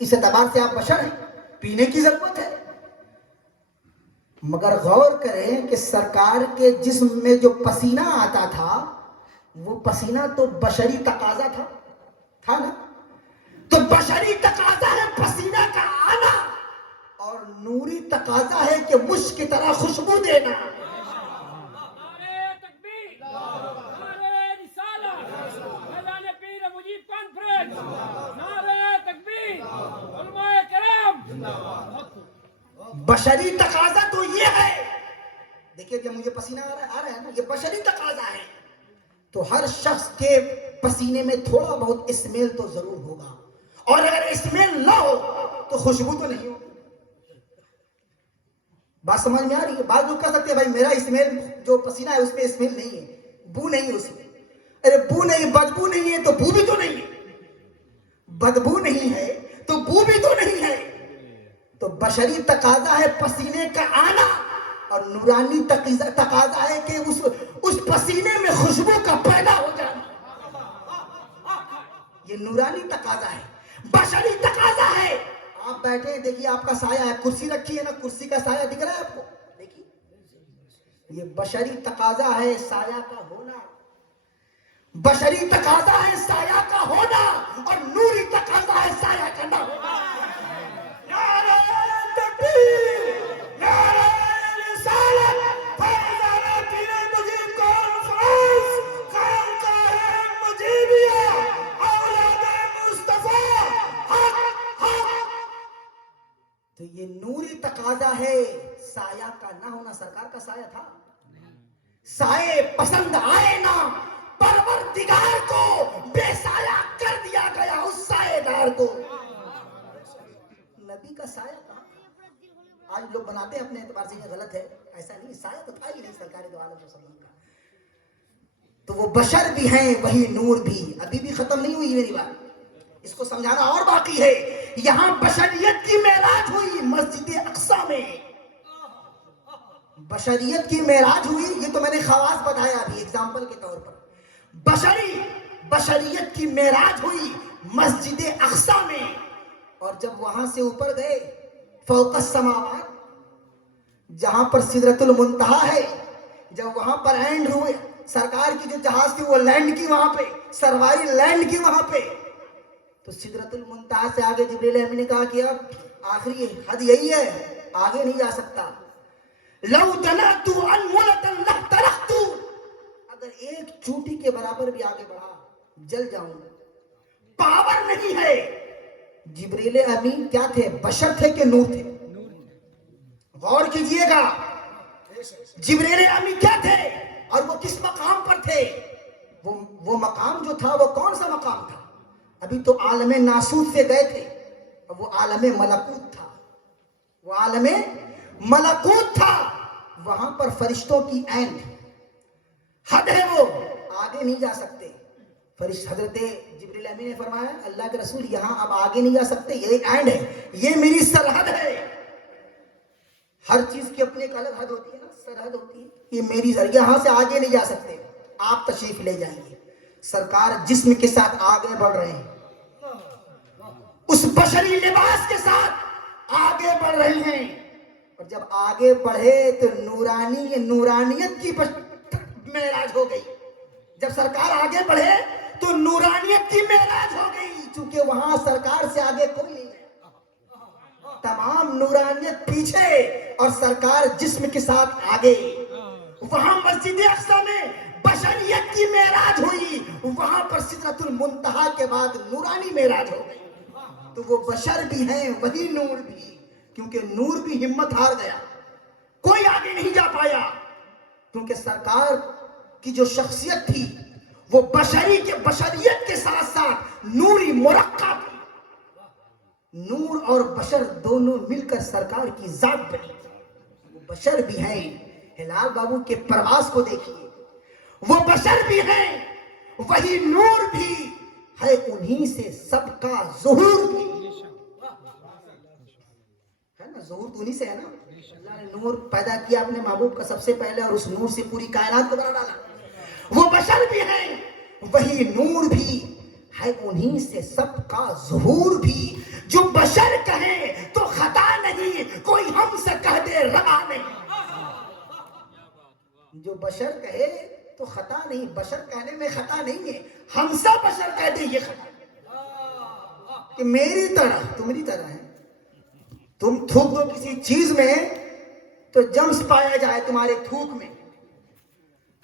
اس اعتبار سے آپ بشر ہیں, پینے کی ضرورت ہے. مگر غور کریں کہ سرکار کے جسم میں جو پسینہ آتا تھا وہ پسینہ تو بشری تقاضا تھا نا. تو بشری تقاضا ہے پسینہ کا آنا, اور نوری تقاضا ہے کہ مشک کی طرح خوشبو دینا. بشری تقاضا تو یہ ہے, دیکھیے جب مجھے پسینہ آ رہا ہے نا, یہ بشری تقاضا ہے. تو ہر شخص کے پسینے میں تھوڑا بہت اسمیل تو ضرور ہوگا, اور اگر اسمیل نہ ہو تو خوشبو تو نہیں ہوگی. بات سمجھ میں آ رہی ہے؟ بعض لوگ کہہ سکتے ہیں بھائی میرا اسمیل جو پسینہ ہے اس میں اسمیل نہیں ہے, بو نہیں ہے اس میں. ارے بو نہیں, بدبو نہیں ہے تو بو بھی تو نہیں ہے, بدبو نہیں ہے تو بو بھی تو نہیں ہے. تو بشری تقاضا ہے پسینے کا آنا, اور نورانی تقاضا ہے کہ اس پسینے میں خوشبو کا پیدا ہو جانا. یہ نورانی تقاضا ہے. بشری تقاضا ہے, آپ بیٹھے ہیں دیکھیے آپ کا سایہ ہے, کرسی رکھی ہے نا, کرسی کا سایہ دکھ رہا ہے آپ کو, دیکھیے یہ بشری تقاضا ہے سایہ کا ہونا. بشری تقاضا ہے سایہ کا ہونا, اور نوری تقاضا ہے سایہ کا نہ ہونا. تو یہ نوری تقاضا ہے سایہ کا نہ ہونا. سرکار کا سایہ تھا, سائے پسند آئے نا پروردگار کو, بے سایہ کر دیا گیا اس سائے دار کو. نبی کا سایہ کہاں؟ آج لوگ بناتے ہیں اپنے اعتبار سے, یہ غلط ہے. ایسا نہیں, سایہ تو تھا ہی نہیں سرکار دو عالم صلی اللہ علیہ وسلم کا. تو وہ بشر بھی ہیں وہی نور بھی. ابھی بھی ختم نہیں ہوئی میری بات, اس کو سمجھانا اور باقی ہے. یہاں بشریت کی معراج ہوئی مسجد اقصی میں, بشریت کی معراج ہوئی. یہ تو میں نے خواص بتایا ابھی ایگزامپل کے طور پر. بشریت کی معراج ہوئی مسجد اقصی میں, اور جب وہاں سے اوپر گئے فوق السماوات, جہاں پر سدرۃ المنتہا ہے, جب وہاں پر اینڈ ہوئے, سرکار کی جو جہاز تھی وہ لینڈ کی وہاں پہ, سرواری لینڈ کی وہاں پہ. تو سدرۃ المنتہا سے آگے جبریل امین نے کہا کہ اب آخری حد یہی ہے, آگے نہیں جا سکتا. لو دنات انملۃ لاحترقت, اگر ایک چوٹی کے برابر بھی آگے بڑھا جل جاؤں گا. پاور نہیں ہے. جبریل امین کیا تھے؟ بشر تھے کہ نور تھے؟ غور کیجئے گا, جبریل امین کیا تھے اور وہ کس مقام پر تھے؟ وہ مقام جو تھا وہ کون سا مقام تھا؟ ابھی تو عالم ناسوت سے گئے تھے, اب وہ عالم ملکوت تھا. وہ عالم ملکوت تھا, وہاں پر فرشتوں کی اینڈ حد ہے, وہ آگے نہیں جا سکتے. حضرت جبریل امین نے فرمایا اللہ کے رسول یہاں اب آگے نہیں جا سکتے, یہ اینڈ ہے, یہ میری سرحد ہے. ہر چیز کی اپنی ایک الگ حد ہوتی ہے نا, سرحد ہوتی ہے. یہ میری یہاں سے آگے نہیں جا سکتے, آپ تشریف لے جائیں گے. سرکار جسم کے ساتھ آگے بڑھ رہے ہیں, اس بشری لباس کے ساتھ آگے بڑھ رہے ہیں. اور جب آگے بڑھے تو نورانیت کی معراج ہو گئی. جب سرکار آگے بڑھے تو نورانیت کی معراج ہو گئی, چونکہ وہاں سرکار سے آگے کوئی نہیں ہے. تمام نورانیت پیچھے اور سرکار جسم کے ساتھ آگے. وہاں مسجد اقصی میں بشریت کی معراج ہوئی, وہاں پر سدرۃ المنتہا کے بعد نورانی معراج ہو گئی. تو وہ بشر بھی ہیں وہی نور بھی, کیونکہ نور بھی ہمت ہار گیا, کوئی آگے نہیں جا پایا. کیونکہ سرکار کی جو شخصیت تھی وہ بشریت کے ساتھ ساتھ نوری مرقع تھی. نور اور بشر دونوں مل کر سرکار کی ذات بنی. وہ بشر بھی ہیں, ہلال بابو کے پرواز کو دیکھیے, وہ بشر بھی ہیں وہی نور بھی ہے, انہی سے سب کا ظہور بھی ہے نا. ظہور تو انہی سے ہے نا. اللہ نے نور پیدا کیا اپنے محبوب کا سب سے پہلے, اور اس نور سے پوری کائنات کو بنا ڈالا. وہ بشر بھی ہیں وہی نور بھی ہے, انہی سے سب کا ظہور بھی. جو بشر بشر کہے تو خطا نہیں، بشر کہنے میں خطا نہیں ہے، ہم سب بشر کہہ دیں یہ خطا کہ میری طرح تمہاری طرح ہے. تم تھوک دو کسی چیز میں تو جمس پایا جائے، تمہارے تھوک میں،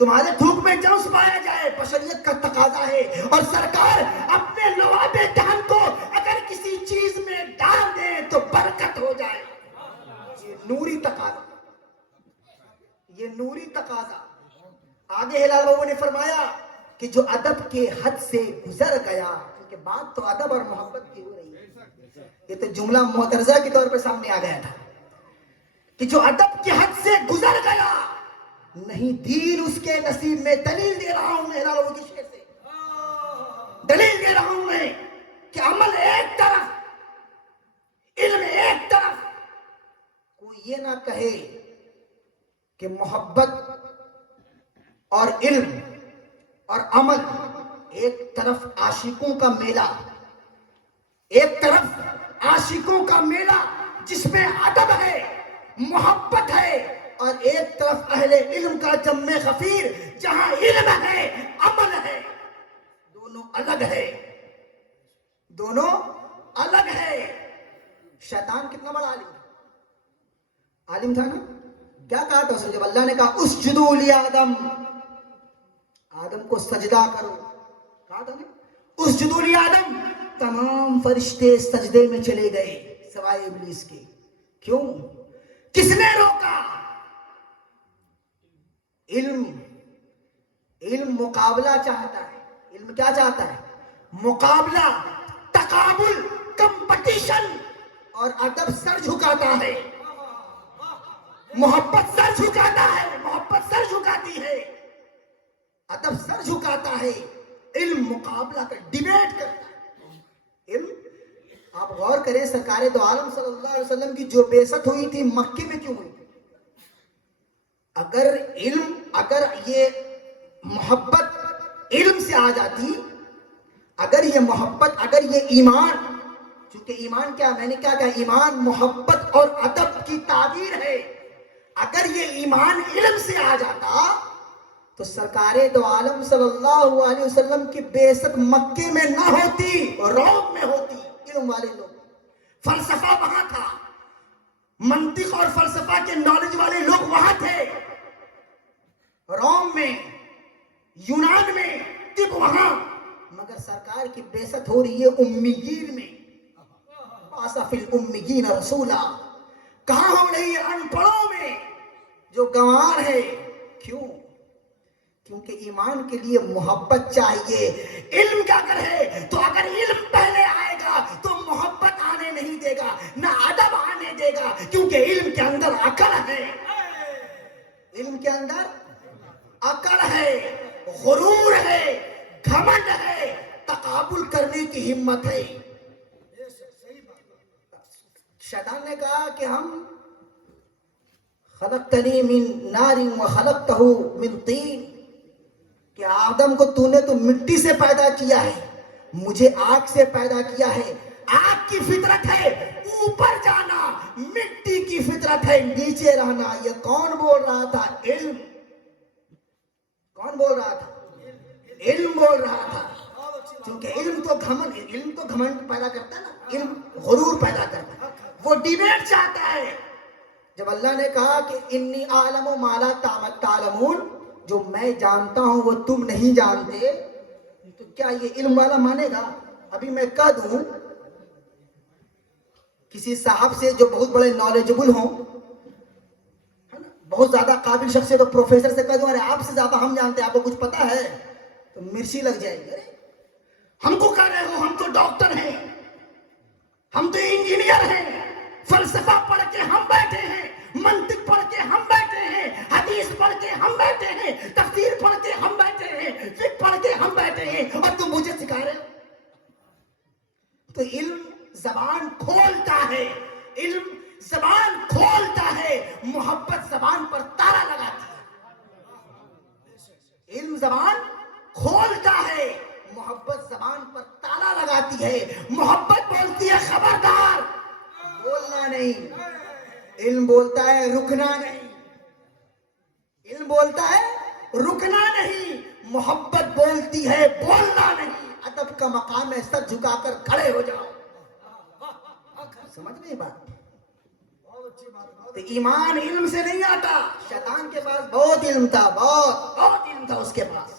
تمہارے تھوک میں جمس پایا جائے، بشریت کا تقاضا ہے. اور سرکار اپنے لواب دہن کو اگر کسی چیز میں ڈال دیں تو برکت ہو جائے. یہ نوری تقاضا، یہ نوری تقاضا. آگے ہلال بابو نے فرمایا کہ جو ادب کے حد سے گزر گیا، کیونکہ بات تو ادب اور محبت کی ہو رہی ہے، یہ تو جملہ معترضہ کے طور پر سامنے آ گیا تھا کہ جو ادب کے حد سے گزر گیا نہیں دین اس کے نصیب میں. دلیل دے رہا ہوں میں ہلال بابو کی شعر سے، دلیل دے رہا ہوں میں کہ عمل ایک طرف، علم ایک طرف. کوئی یہ نہ کہے کہ محبت اور علم اور عمل ایک طرف عاشقوں کا میلہ، ایک طرف عاشقوں کا میلہ جس میں ادب ہے، محبت ہے، اور ایک طرف اہل علم کا جم غفیر جہاں علم ہے، عمل ہے. دونوں الگ ہے، دونوں الگ ہے. شیطان کتنا بڑا عالم تھا، عالم تھا نا. کیا کہا تھا اسے جب اللہ نے کہا اسجدوا لآدم، آدم کو سجدہ کرو، کہا تھا نا اسجدوا لآدم. تمام فرشتے سجدے میں چلے گئے سوائے ابلیس کے. کیوں؟ کس نے روکا؟ علم. علم مقابلہ چاہتا ہے. علم کیا چاہتا ہے؟ مقابلہ، تقابل، کمپٹیشن. اور ادب سر جھکاتا ہے، محبت سر جھکاتا ہے، محبت سر جھکاتی ہے، ادب سر جھکاتا ہے. علم مقابلہ کر، ڈیبیٹ کرتا ہے. علم، آپ غور کریں سرکار دو عالم صلی اللہ علیہ وسلم کی جو بعثت ہوئی تھی مکے میں کیوں ہوئی؟ اگر علم، اگر یہ محبت علم سے آ جاتی، اگر یہ محبت، اگر یہ ایمان، چونکہ ایمان کیا، میں نے کیا کہا، ایمان محبت اور ادب کی تعبیر ہے. اگر یہ ایمان علم سے آ جاتا تو سرکار دو عالم صلی اللہ علیہ وسلم کی بعثت مکے میں نہ ہوتی، روم میں ہوتی. علم والے لوگ، فلسفہ وہاں تھا، منطق اور فلسفہ کے نالج والے لوگ وہاں تھے، روم میں، یونان میں، طب وہاں. مگر سرکار کی بعثت ہو رہی ہے امیین میں. بعث فی الامیین رسولا. کہاں ہو رہی ہے؟ ان پڑھوں میں جو گنوار ہے. کیوں؟ کیونکہ ایمان کے لیے محبت چاہیے. علم کا اگر ہے تو اگر علم پہلے آئے گا تو محبت آنے نہیں دے گا، نہ ادب آنے دے گا، کیونکہ علم کے اندر عقل ہے. علم کے اندر عقل ہے، غرور ہے، گھمنڈ ہے، تقابل کرنے کی ہمت ہے. شیطان نے کہا کہ ہم خلقتنی من نار وخلقتہ من طین، کہ آدم کو تو نے تو مٹی سے پیدا کیا ہے، مجھے آگ سے پیدا کیا ہے. آگ کی فطرت ہے اوپر جانا، مٹی کی فطرت ہے نیچے رہنا. یہ کون بول رہا تھا؟ علم. کون بول رہا تھا؟ علم بول رہا تھا. کیونکہ علم تو گھمنڈ پیدا کرتا ہے نا، علم غرور پیدا کرتا ہے، وہ ڈیبیٹ چاہتا ہے. جب اللہ نے کہا کہ انی اعلم ما لا تعلمون، جو میں جانتا ہوں وہ تم نہیں جانتے، تو کیا یہ علم والا مانے گا؟ ابھی میں کہہ دوں کسی صاحب سے جو بہت بڑے نالجبل ہوں، بہت زیادہ قابل شخص ہے، تو پروفیسر سے کہہ دوں ارے آپ سے زیادہ ہم جانتے ہیں، آپ کو کچھ پتا ہے، تو مرچی لگ جائے گی. ارے ہم کو کہہ رہے ہو ہم تو ڈاکٹر ہیں، ہم تو انجینئر ہیں، فلسفہ پڑھ کے ہم بیٹھے ہیں، منطق پڑھ کے ہم بیٹھے ہیں، حدیث پڑھ کے ہم بیٹھے ہیں، تفسیر پڑھ کے ہم بیٹھے ہیں، فقہ پڑھ کے ہم بیٹھے ہیں، اور تم مجھے سکھا رہے ہو. تو علم زبان کھولتا ہے، علم زبان کھولتا ہے، محبت زبان پر تالا لگاتی ہے. علم زبان کھولتا ہے، محبت زبان پر تالا لگاتی ہے. محبت بولتی ہے خبردار، بولنا نہیں. علم بولتا ہے رکنا نہیں. علم بولتا ہے رکنا نہیں، محبت بولتی ہے بولنا نہیں، ادب کا مقام ہے سر جھکا کر کھڑے ہو جاؤ. سمجھ نہیں بات؟ تو ایمان علم سے نہیں آتا. شیطان کے پاس بہت علم تھا، بہت علم تھا اس کے پاس.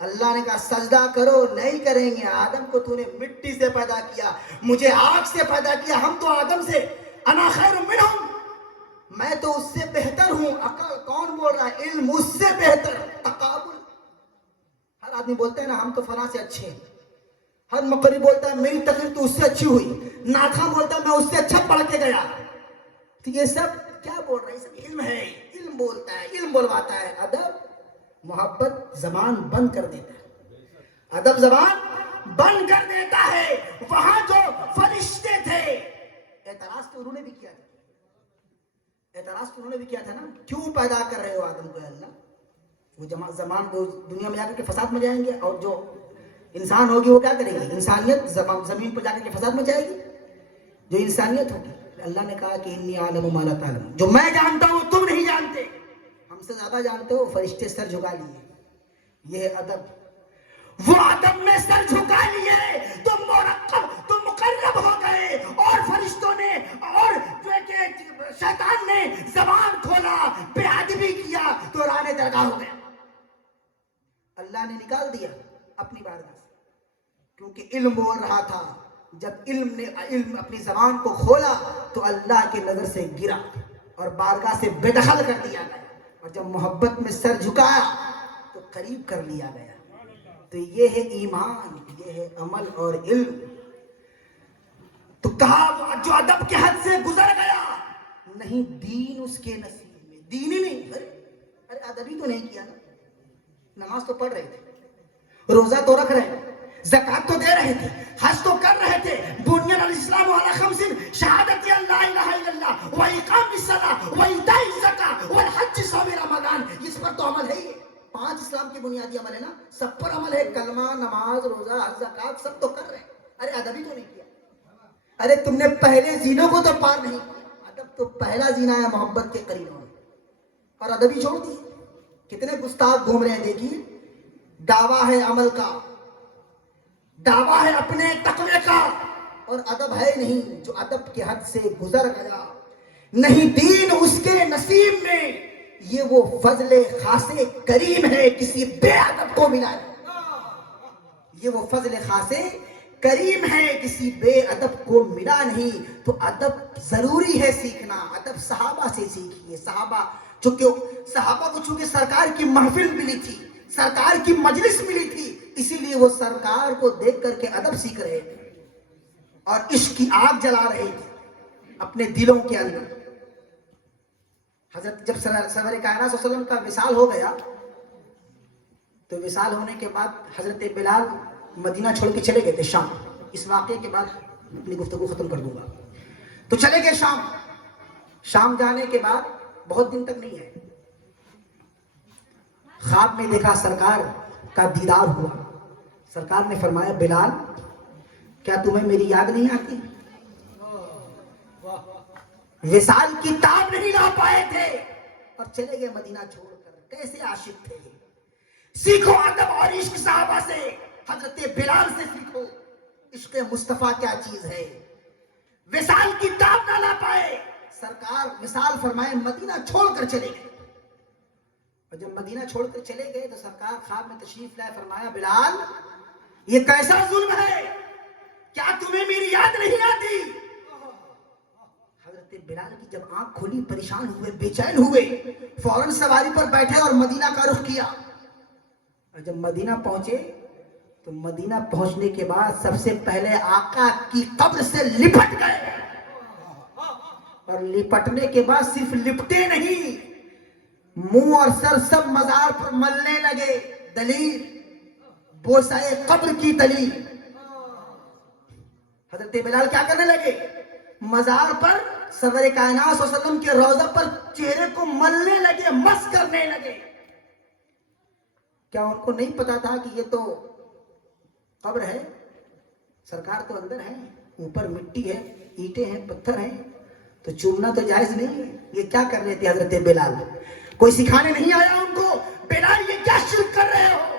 اللہ نے کہا سجدہ کرو، نہیں کریں گے. آدم کو تو نے مٹی سے پیدا کیا، مجھے آگ سے پیدا کیا. ہم تو آدم سے انا خیر منہم، میں تو اس سے بہتر ہوں. عقل کون بول رہا ہے؟ علم اس سے بہتر. تقابل. ہر آدمی بولتا ہے نا ہم تو فلاں سے اچھے ہیں. ہر مقری بولتا ہے میری تقریر تو اس سے اچھی ہوئی. ناخواں بولتا ہے میں اس سے اچھا پڑھ کے گیا. تو یہ سب کیا بول رہے ہیں؟ سب علم ہے. علم بولتا ہے، علم بولواتا ہے. ادب محبت زبان بند کر دیتا ہے. ادب زبان بند کر دیتا ہے. وہاں جو فرشتے تھے اعتراض تو انہوں نے بھی کیا تھا. اعتراض تو انہوں نے بھی کیا تھا نا، کیوں پیدا کر رہے ہو آدم کو اللہ؟ وہ زمان کو دنیا میں جا کر کے فساد میں جائیں گے، اور جو انسان ہوگی وہ کیا کرے گی؟ انسانیت زمین پر جا کر کے فساد میں جائے گی. جو انسانیت ہوگی، اللہ نے کہا کہ انی عالم ما لا تعلمون، جو میں جانتا ہوں تم نہیں جانتے. ہم سے زیادہ جانتے ہو. فرشتے سر جھکا لیے. یہ ہے ادب. وہ ادب میں سر جھکا لیے، تم مرقب، تم مقرب ہو گئے. اور فرشتوں نے اور جو ہے کہ شیطان نے زبان کھولا، بے ادبی کیا تو رانے درگاہ ہو گیا. اللہ نے نکال دیا اپنی بارگاہ سے، کیونکہ علم بول رہا تھا. جب علم اپنی زبان کو کھولا تو اللہ کی نظر سے گرا اور بارگاہ سے بے دخل کر دیا گیا. اور جب محبت میں سر جھکایا تو قریب کر لیا گیا. تو یہ ہے ایمان، یہ ہے عمل اور علم. تو کہا جو ادب کے حد سے گزر گیا، نہیں دین اس کے نصیب میں. دین ہی نہیں. ارے ادب ہی تو نہیں کیا نا. نماز تو پڑھ رہے تھے، روزہ تو رکھ رہے تھے، زکات تو دے رہے تھے، حج تو کر رہے تھے. بني الاسلام على خمس شهادة ان لا اله الا الله واقام الصلاة وایتاء الزکاة والحج صوم رمضان. اس پر تو عمل ہے ہی. 5 اسلام کی بنیادی عمل ہے نا، سب پر عمل ہے. کلمہ، نماز، روزہ، حج، زکات سب تو کر رہے ہیں. ارے ادب ہی تو نہیں کیا. ارے تم نے پہلے زینوں کو تو پار نہیں کیا. ادب تو پہلا زینہ ہے محبت کے قریب ہونا. اور ادب ہی چھوڑ دی. کتنے گستاخ گھوم رہے ہیں. دیکھیے دعویٰ ہے عمل کا، دعویٰ ہے اپنے تقوی کا، اور ادب ہے نہیں. جو ادب کے حد سے گزر گیا، نہیں دین اس کے نصیب میں. یہ وہ فضل خاص کریم ہے، کسی بے ادب کو ملا نہیں. یہ وہ فضل خاص کریم ہے، کسی بے ادب کو ملا نہیں. تو ادب ضروری ہے سیکھنا. ادب صحابہ سے سیکھیے. صحابہ کو چونکہ سرکار کی محفل ملی تھی، سرکار کی مجلس ملی تھی، اسی لیے وہ سرکار کو دیکھ کر کے ادب سیکھ رہے تھے اور عشق کی آگ جلا رہے تھے اپنے دلوں کے اندر. حضرت جب سرور کائنات صلی اللہ علیہ وسلم کا وصال ہو گیا تو وصال ہونے کے بعد حضرت بلال مدینہ چھوڑ کے چلے گئے تھے شام. اس واقعے کے بعد اپنی گفتگو ختم کر دوں گا. تو چلے گئے شام. شام جانے کے بعد بہت دن تک نہیں ہے، خواب میں دیکھا سرکار کا دیدار ہوا. سرکار نے فرمایا بلال کیا تمہیں میری یاد نہیں آتی؟ وصال کی تاب نہیں لا پائے تھے اور چلے گئے مدینہ چھوڑ کر. کیسے عاشق تھے. سیکھو ادب اور عشق صحابہ سے. حضرت بلال سے سیکھو عشق مصطفیٰ کیا چیز ہے. وصال کی تاب نہ لا پائے، سرکار وصال فرمائے مدینہ چھوڑ کر چلے گئے. اور جب مدینہ چھوڑ کر چلے گئے تو سرکار خواب میں تشریف لائے. فرمایا بلال یہ کیسا ظلم ہے، کیا تمہیں میری یاد نہیں آتی؟ حضرت بلال کی جب آنکھ کھلی، پریشان ہوئے، بے چین ہوئے، فوراً سواری پر بیٹھے اور مدینہ کا رخ کیا. اور جب مدینہ پہنچے تو مدینہ پہنچنے کے بعد سب سے پہلے آقا کی قبر سے لپٹ گئے. اور لپٹنے کے بعد صرف لپٹے نہیں، منہ اور سر سب مزار پر ملنے لگے. دلیل بوسائے قبر کی دلیل. حضرت بلال کیا کرنے لگے؟ مزار پر سرور کائنات صلی اللہ علیہ وسلم کے روضہ پر چہرے کو ملنے لگے، مس کرنے لگے. کیا ان کو نہیں پتا تھا کہ یہ تو قبر ہے، سرکار تو اندر ہے، اوپر مٹی ہے، اینٹیں ہیں، پتھر ہیں، تو چومنا تو جائز نہیں ہے. یہ کیا کر رہے تھے حضرت بلال؟ کوئی سکھانے نہیں آیا ان کو بلال یہ کیا شرک کر رہے ہو،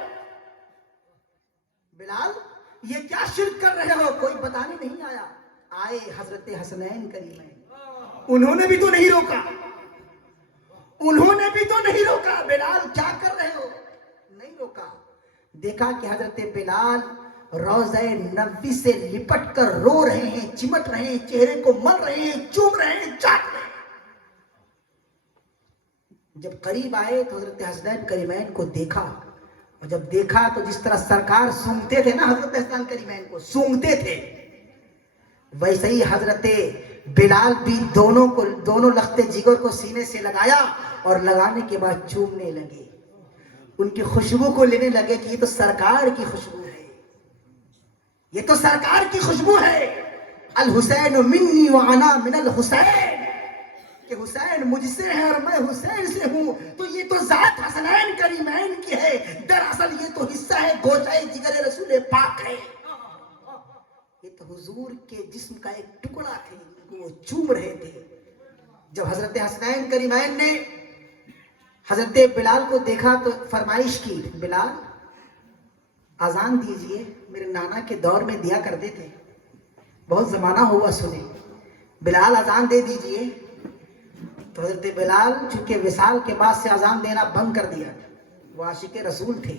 بلال یہ کیا شرک کر رہے ہو، کوئی بتانے نہیں آیا. آئے حضرت حسنین کریمین، انہوں نے بھی تو نہیں روکا، انہوں نے بھی تو نہیں روکا بلال کیا کر رہے ہو، نہیں روکا. دیکھا کہ حضرت بلال روضہ نبوی سے لپٹ کر رو رہے ہیں، چمٹ رہے ہیں، چہرے کو مل رہے ہیں، چوم رہے ہیں، چاٹ رہے ہیں. جب قریب آئے تو حضرت حسنین کریمین کو دیکھا، اور جب دیکھا تو جس طرح سرکار سونگتے تھے نا حضرت حسنین کریمین کو سونگتے تھے، ویسے ہی حضرت بلال بھی دونوں لخت جگر کو سینے سے لگایا اور لگانے کے بعد چومنے لگے، ان کی خوشبو کو لینے لگے کہ یہ تو سرکار کی خوشبو ہے، یہ تو سرکار کی خوشبو ہے. الحسین منی وانا من الحسین، کہ حسین مجھ سے ہے اور میں حسین سے ہوں، تو یہ تو ذات حسنین کریمین کی ہے، دراصل یہ تو حصہ ہے گوشہ جگر رسول پاک ہے. یہ تو حضور کے جسم کا ایک ٹکڑا تھے، وہ چوم رہے تھے. جب حضرت حسنین کریمین نے حضرت بلال کو دیکھا تو فرمائش کی، بلال اذان دیجئے، میرے نانا کے دور میں دیا کرتے تھے، بہت زمانہ ہوا سنے، بلال اذان دے دیجئے. تو حضرت بلال چونکہ وصال کے بعد سے اذان دینا بند کر دیا، وہ عاشق رسول تھے،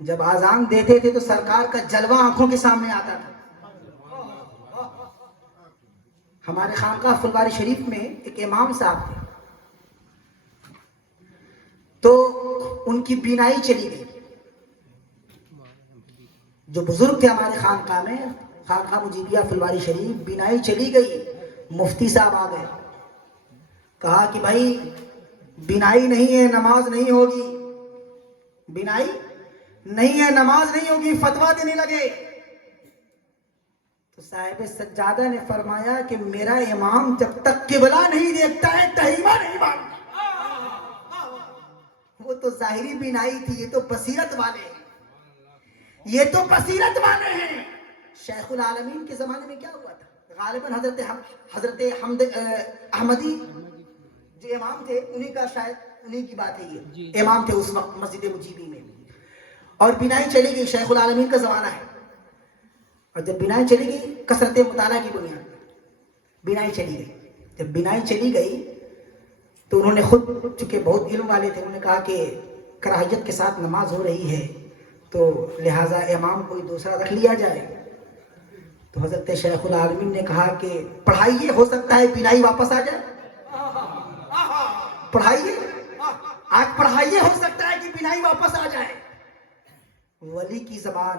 جب اذان دیتے تھے تو سرکار کا جلوہ آنکھوں کے سامنے آتا تھا. ہمارے خانقاہ فلواری شریف میں ایک امام صاحب تھے، تو ان کی بینائی چلی گئی. جو بزرگ تھے ہمارے خانقاہ میں، خانقاہ مجیبیہ فلواری شریف، بینائی چلی گئی. مفتی صاحب آ گئے، کہا کہ بھائی بینائی نہیں ہے نماز نہیں ہوگی، بینائی نہیں ہے نماز نہیں ہوگی، فتویٰ دینے لگے. تو صاحب سجادہ نے فرمایا کہ میرا امام جب تک قبلہ نہیں دیکھتا ہے تحریمہ نہیں مانتا. وہ تو ظاہری بینائی تھی، یہ تو بصیرت والے ہیں، یہ تو بصیرت والے ہیں. شیخ العالمین کے زمانے میں کیا ہوا تھا؟ غالباً حضرت حمد احمدی جو امام تھے انہی کا شاید انہی کی بات ہے، یہ امام تھے اس وقت مسجد مجیبی میں، اور بینائی چلی گئی. شیخ العالمین کا زمانہ ہے، اور جب بینائی چلی گئی کثرت مطالعہ کی بنیاد پر بینائی چلی گئی. جب بینائی چلی گئی تو انہوں نے خود چونکہ بہت علم والے تھے، انہوں نے کہا کہ کراہیت کے ساتھ نماز ہو رہی ہے تو لہٰذا امام کوئی دوسرا رکھ لیا جائے. تو حضرت شیخ العالمین نے کہا کہ پڑھائیے، ہو سکتا ہے بینائی واپس آ جائے، پڑھائیے، آج پڑھائیے، ہو سکتا ہے کہ بینائی واپس آ جائے. ولی کی زبان،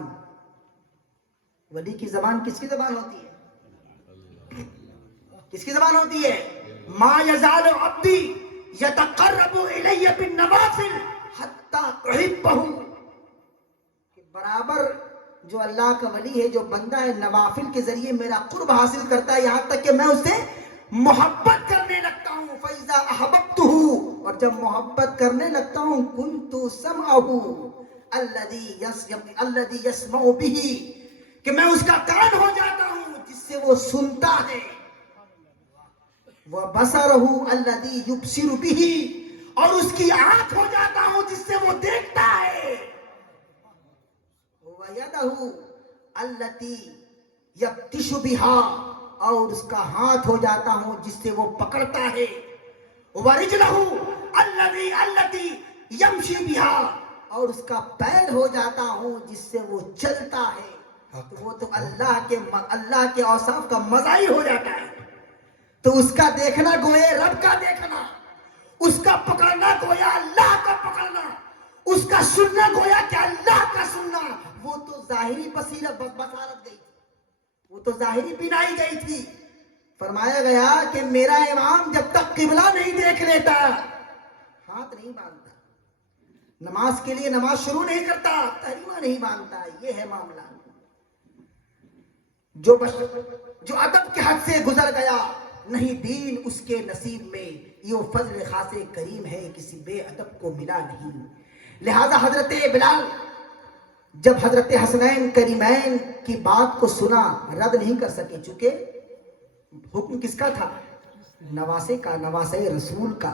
ولی کی زبان کس کی زبان ہوتی ہے؟ کس کی زبان ہوتی ہے؟ ما یزال عبدی یتقرب الی بالنوافل حتی احبہ، کہ برابر جو اللہ کا ولی ہے، جو بندہ ہے، نوافل کے ذریعے میرا قرب حاصل کرتا ہے یہاں تک کہ میں اسے محبت کرنے لگتا ہوں. فَإِذَا أَحْبَبْتُهُ، اور جب محبت کرنے لگتا ہوں، كُنْتُ سَمْعَهُ الَّذِي يَسْمَعُ بِهِ، کہ میں اس کا کان ہو جاتا ہوں جس سے وہ سنتا ہے. وَبَصَرَهُ الَّذِي يُبْصِرُ بِهِ، اور اس کی آنکھ ہو جاتا ہوں جس سے وہ دیکھتا ہے. وَيَدَهُ الَّتِي يَبْتِشُ بِهَا، اور اس کا ہاتھ ہو جاتا ہوں جس سے وہ پکڑتا ہے. وَرِجْلَهُ الَّتِي يَمْشِي بِهَا، اور اس کا پیر ہو جاتا ہوں جس سے وہ چلتا ہے. وہ تو اللہ کے اوصاف کا مزہ ہی ہو جاتا ہے. تو اس کا دیکھنا گویا رب کا دیکھنا، اس کا پکڑنا گویا اللہ کا پکڑنا، اس کا سننا گویا کہ اللہ کا سننا. وہ تو ظاہری بصارت گئی تھی، وہ تو ظاہری بینائی گئی تھی. فرمایا گیا کہ میرا امام جب تک قبلہ نہیں دیکھ لیتا ہاتھ نہیں باندھتا، نماز کے لیے نماز شروع نہیں کرتا، تحریمہ نہیں باندھتا. یہ ہے معاملہ. جو ادب کے حد سے گزر گیا نہیں دین اس کے نصیب میں، یہ فضل خاص کریم ہے کسی بے ادب کو ملا نہیں. لہذا حضرت بلال جب حضرت حسنین کریمین کی بات کو سنا رد نہیں کر سکے، چونکہ حکم کس کا تھا؟ نواسے کا، نواسے رسول کا.